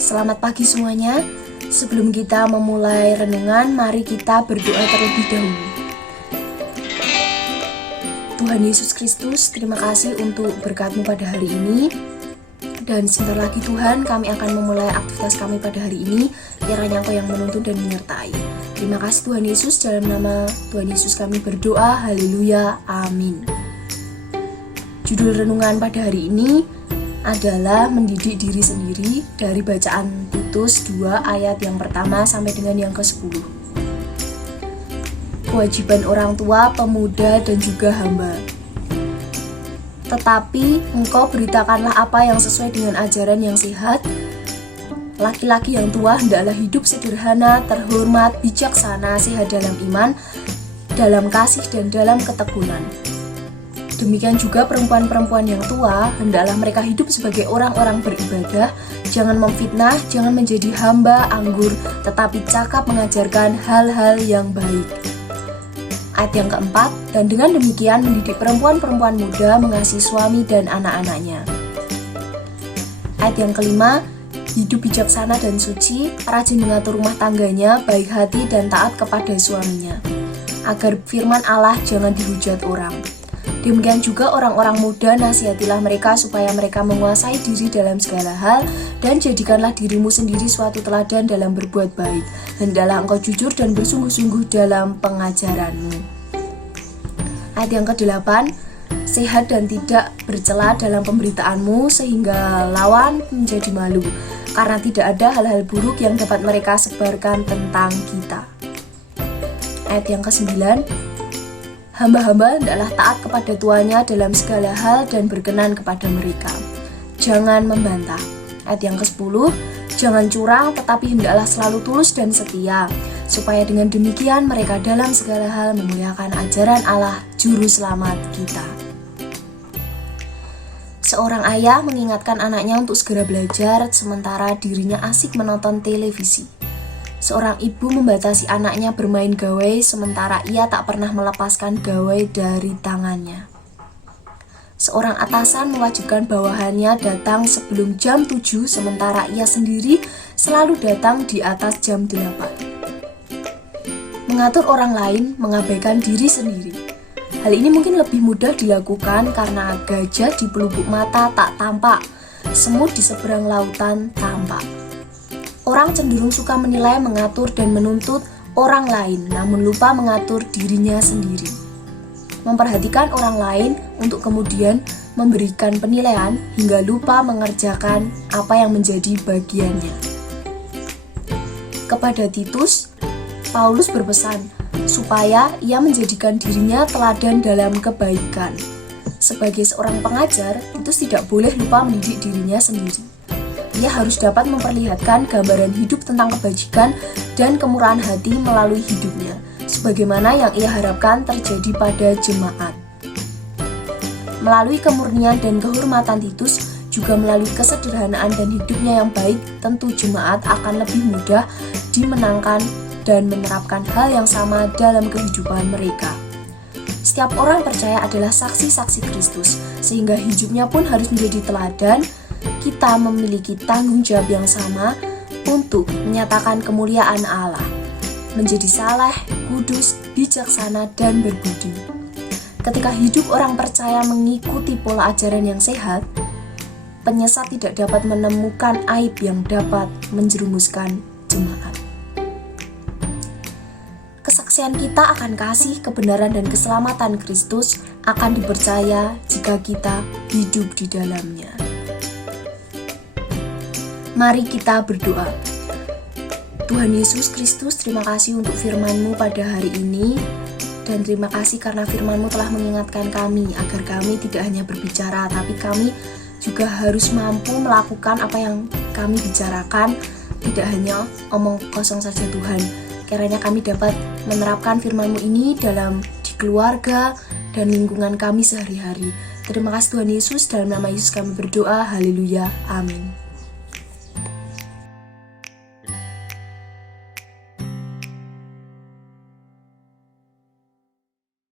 Selamat pagi semuanya. Sebelum kita memulai renungan, mari kita berdoa terlebih dahulu. Tuhan Yesus Kristus, terima kasih untuk berkat-Mu pada hari ini. Dan sebentar lagi Tuhan, kami akan memulai aktivitas kami pada hari ini. Kiranya Engkau yang menuntun dan menyertai. Terima kasih Tuhan Yesus, dalam nama Tuhan Yesus kami berdoa. Haleluya, amin. Judul renungan pada hari ini adalah mendidik diri sendiri dari bacaan Titus 2 ayat yang pertama sampai dengan yang ke-10. Kewajiban orang tua, pemuda, dan juga hamba. Tetapi engkau beritakanlah apa yang sesuai dengan ajaran yang sehat. Laki-laki yang tua hendaklah hidup sederhana, terhormat, bijaksana, sehat dalam iman, dalam kasih, dan dalam ketekunan. Demikian juga perempuan-perempuan yang tua, hendaklah mereka hidup sebagai orang-orang beribadah, jangan memfitnah, jangan menjadi hamba anggur, tetapi cakap mengajarkan hal-hal yang baik. Ayat yang keempat, dan dengan demikian mendidik perempuan-perempuan muda mengasihi suami dan anak-anaknya. Ayat yang kelima, hidup bijaksana dan suci, rajin mengatur rumah tangganya, baik hati dan taat kepada suaminya, agar firman Allah jangan dihujat orang. Demikian juga orang-orang muda, nasihatilah mereka supaya mereka menguasai diri dalam segala hal, dan jadikanlah dirimu sendiri suatu teladan dalam berbuat baik. Hendaklah engkau jujur dan bersungguh-sungguh dalam pengajaranmu. Ayat yang ke-8, sehat dan tidak bercela dalam pemberitaanmu, sehingga lawan menjadi malu, karena tidak ada hal-hal buruk yang dapat mereka sebarkan tentang kita. Ayat yang ke-9, hamba-hamba hendaklah taat kepada tuannya dalam segala hal dan berkenan kepada mereka. Jangan membantah. Ayat yang ke-10, jangan curang, tetapi hendaklah selalu tulus dan setia, supaya dengan demikian mereka dalam segala hal memuliakan ajaran Allah, Juru Selamat kita. Seorang ayah mengingatkan anaknya untuk segera belajar, sementara dirinya asik menonton televisi. Seorang ibu membatasi anaknya bermain gawai, sementara ia tak pernah melepaskan gawai dari tangannya. Seorang atasan mewajibkan bawahannya datang sebelum jam 7, sementara ia sendiri selalu datang di atas jam 8. Mengatur orang lain, mengabaikan diri sendiri. Hal ini mungkin lebih mudah dilakukan karena gajah di pelupuk mata tak tampak, semut di seberang lautan tampak. Orang cenderung suka menilai, mengatur, dan menuntut orang lain, namun lupa mengatur dirinya sendiri. Memperhatikan orang lain untuk kemudian memberikan penilaian hingga lupa mengerjakan apa yang menjadi bagiannya. Kepada Titus, Paulus berpesan supaya ia menjadikan dirinya teladan dalam kebaikan. Sebagai seorang pengajar, Titus tidak boleh lupa mendidik dirinya sendiri. Ia harus dapat memperlihatkan gambaran hidup tentang kebajikan dan kemurahan hati melalui hidupnya, sebagaimana yang ia harapkan terjadi pada jemaat. Melalui kemurnian dan kehormatan Titus, juga melalui kesederhanaan dan hidupnya yang baik, tentu jemaat akan lebih mudah dimenangkan dan menerapkan hal yang sama dalam kehidupan mereka. Setiap orang percaya adalah saksi-saksi Kristus, sehingga hidupnya pun harus menjadi teladan. Kita memiliki tanggung jawab yang sama untuk menyatakan kemuliaan Allah, menjadi saleh, kudus, bijaksana, dan berbudi. Ketika hidup orang percaya mengikuti pola ajaran yang sehat, penyesat tidak dapat menemukan aib yang dapat menjerumuskan jemaat. Kesaksian kita akan kasih, kebenaran, dan keselamatan Kristus akan dipercaya jika kita hidup di dalamnya. Mari kita berdoa. Tuhan Yesus Kristus, terima kasih untuk firman-Mu pada hari ini, dan terima kasih karena firman-Mu telah mengingatkan kami agar kami tidak hanya berbicara, tapi kami juga harus mampu melakukan apa yang kami bicarakan, tidak hanya omong kosong saja Tuhan. Kiranya kami dapat menerapkan firman-Mu ini di keluarga dan lingkungan kami sehari-hari. Terima kasih Tuhan Yesus, dalam nama Yesus kami berdoa, haleluya, amin.